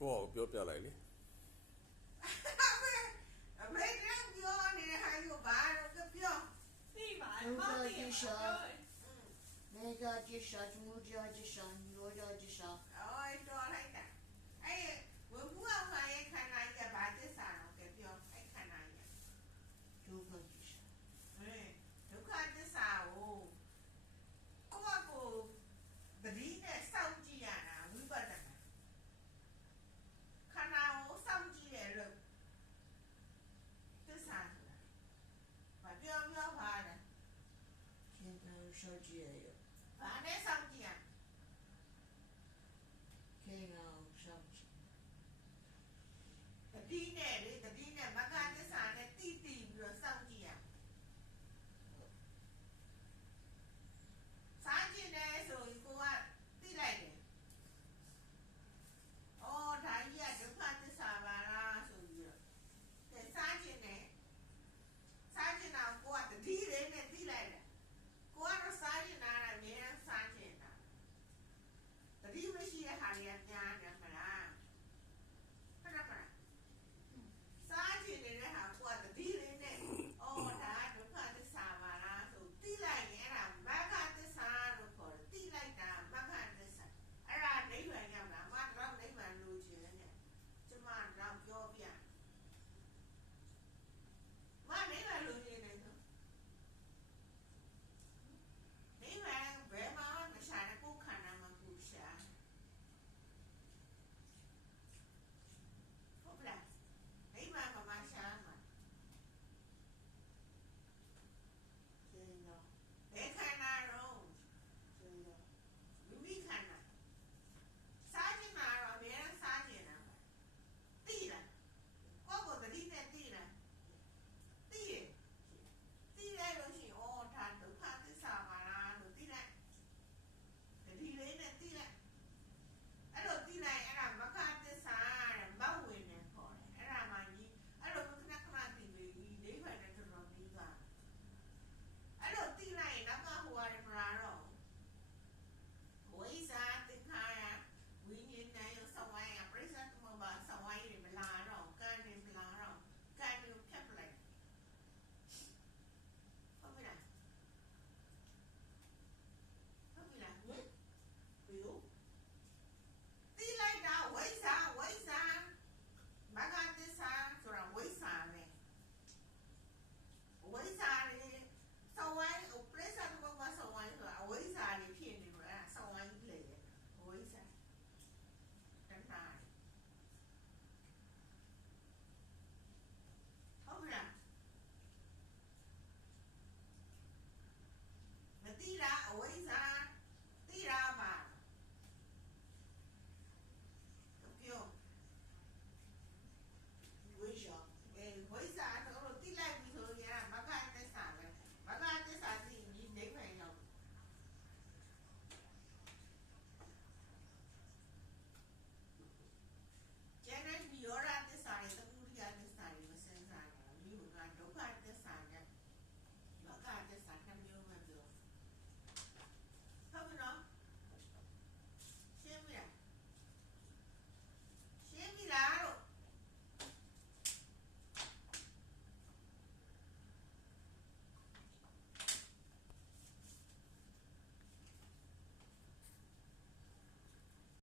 ကိုယ့်ကိုပြောပြလိုက်လေအမေကပြောနေတဲ့ဟာကိုဘာလို့ပြောသိပါ ဒုက္ခ မောင်သိ ကိ ရ စ္စ ပါ မေဃကိစ္စသမုဒယကိစ္စယောဂကိစ္စ အော်တော်လိုက်တာအဲ့ဝမှုအောင်ပါရဲ့ခန္ဓာကြီးကဘာသစ္စာတော့ကပြောအဲ့ခန္ဓာကြီး ဒုက္ခကိစ္စ ဒုက္ခသစ္စာကိုကိုယ့်ကိုသတိနဲ့စောင့်ကြည့်ရတာဝိပဿနာခန္ဓာကိုစောင့်ကြည့်ရလို့သစ္စာဆိုတာမပြောပါနဲ့ ခင်ဗျားရှောက်ကြည့်ရရ ဘာနဲ့